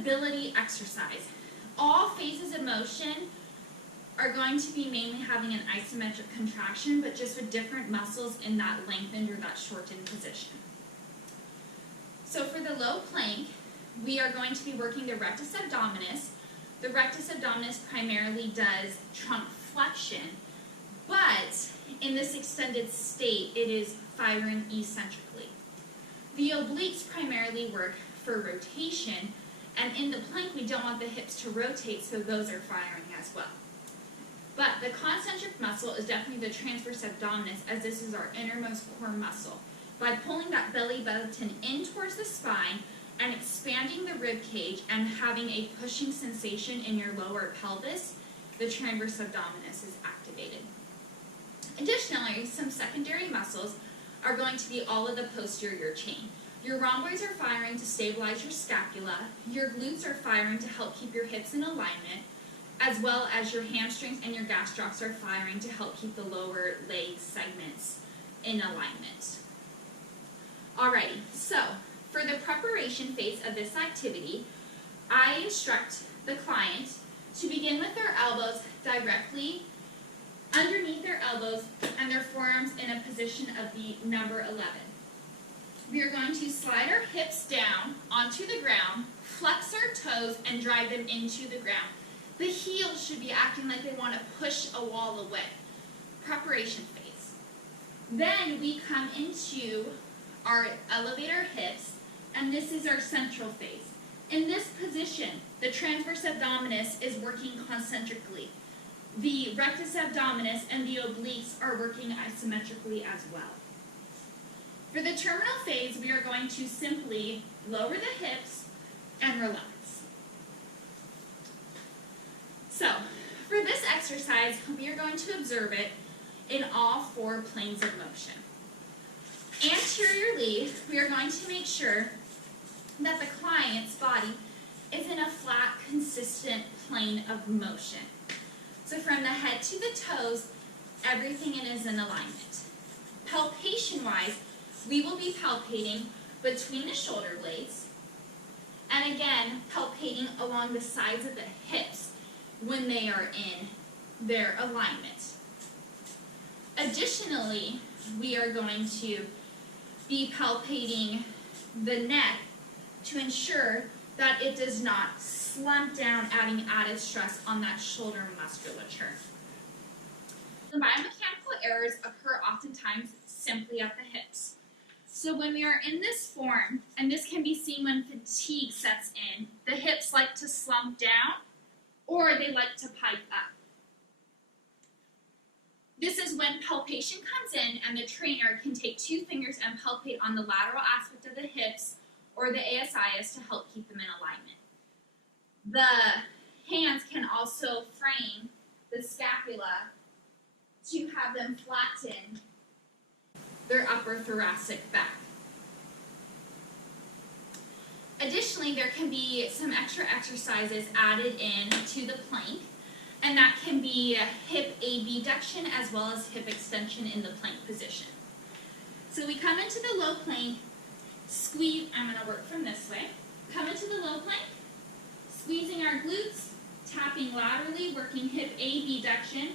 stability exercise. All phases of motion are going to be mainly having an isometric contraction, but just with different muscles in that lengthened or that shortened position. So for the low plank, we are going to be working the rectus abdominis. The rectus abdominis primarily does trunk flexion, but in this extended state, it is firing eccentrically. The obliques primarily work for rotation, and in the plank, we don't want the hips to rotate, so those are firing as well. But the concentric muscle is definitely the transverse abdominis, as this is our innermost core muscle. By pulling that belly button in towards the spine and expanding the rib cage and having a pushing sensation in your lower pelvis, the transverse abdominis is activated. Additionally, some secondary muscles are going to be all of the posterior chain. Your rhomboids are firing to stabilize your scapula, your glutes are firing to help keep your hips in alignment, as well as your hamstrings and your gastrocs are firing to help keep the lower leg segments in alignment. Alrighty, so for the preparation phase of this activity, I instruct the client to begin with their elbows directly underneath their elbows and their forearms in a position of the number 11. We are going to slide our hips down onto the ground, flex our toes, and drive them into the ground. The heels should be acting like they want to push a wall away. Preparation phase. Then we come into our elevator hips, and this is our central phase. In this position, the transverse abdominis is working concentrically. The rectus abdominis and the obliques are working isometrically as well. For the terminal phase, we are going to simply lower the hips and relax. So, for this exercise, we are going to observe it in all 4 planes of motion. Anteriorly, we are going to make sure that the client's body is in a flat, consistent plane of motion. So from the head to the toes, everything is in alignment. Palpation-wise, we will be palpating between the shoulder blades, and again, palpating along the sides of the hips when they are in their alignment. Additionally, we are going to be palpating the neck to ensure that it does not slump down, adding added stress on that shoulder musculature. The biomechanical errors occur oftentimes simply at the hips. So when we are in this form, and this can be seen when fatigue sets in, the hips like to slump down or they like to pipe up. This is when palpation comes in and the trainer can take 2 fingers and palpate on the lateral aspect of the hips or the ASIS to help keep them in alignment. The hands can also frame the scapula to have them flatten their upper thoracic back. Additionally, there can be some extra exercises added in to the plank, and that can be hip abduction as well as hip extension in the plank position. So we come into the low plank, squeeze, I'm going to work from this way, come into the low plank, squeezing our glutes, tapping laterally, working hip abduction,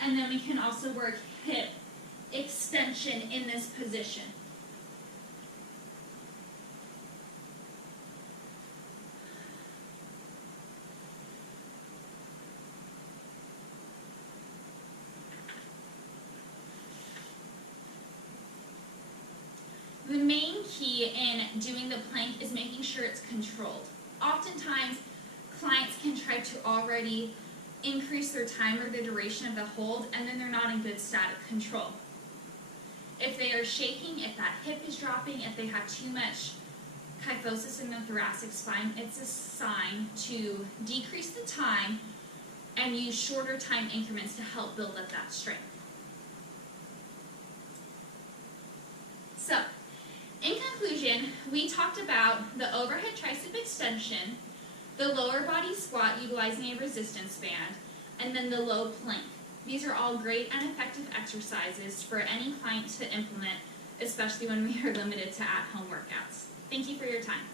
and then we can also work hip extension in this position. The main key in doing the plank is making sure it's controlled. Oftentimes, clients can try to already increase their time or the duration of the hold, and then they're not in good static control. If they are shaking, if that hip is dropping, if they have too much kyphosis in the thoracic spine, it's a sign to decrease the time and use shorter time increments to help build up that strength. So, in conclusion, we talked about the overhead tricep extension, the lower body squat utilizing a resistance band, and then the low plank. These are all great and effective exercises for any client to implement, especially when we are limited to at-home workouts. Thank you for your time.